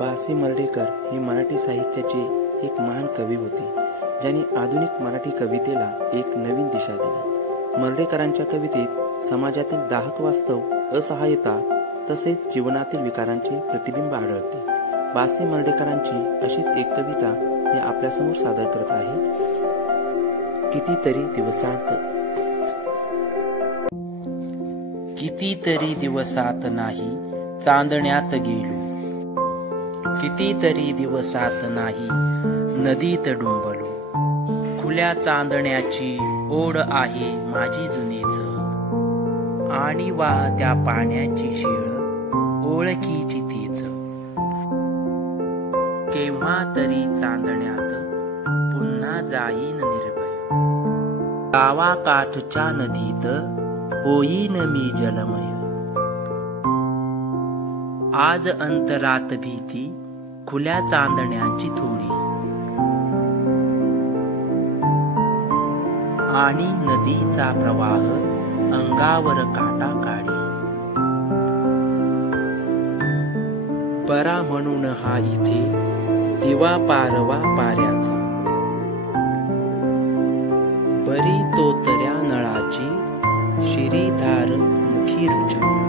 बा. मर्ढेकर हे मराठी साहित्याचे एक महान कवी होते, ज्यांनी आधुनिक मराठी कवितेला एक नवीन दिशा दिली. मर्ढेकरांच्या कवितेत समाजातील दाहक वास्तव, असहाय्यता तसेच जीवनातील विकारांचे प्रतिबिंब आढळते. बा. मर्ढेकरांची अशीच एक कविता मी आपल्यासमोर सादर करत आहे. कितीतरी दिवसात नाही चांदण्यात गेलो, कितीतरी दिवसात नाही नदीत डुंबलो. खुल्या चांदण्याची ओढ आहे माझी जुनीच, आणि वाहत्या पाण्याची शीळ ओळखीची तीच. केव्हा तरी चांदण्यात पुन्हा जाईन निर्भय, गावाकाठच्या नदीत होईन मी जलमय. आज अंतरात भीती खुल्या चांदण्याची थोडी, आणि नदीचा प्रवाह अंगावर काटा काढी. बरा म्हणून हा इथे दिवा पारवा पाऱ्याचा, बरी तोतऱ्या नळाची शिरीधार मुखी रुचा.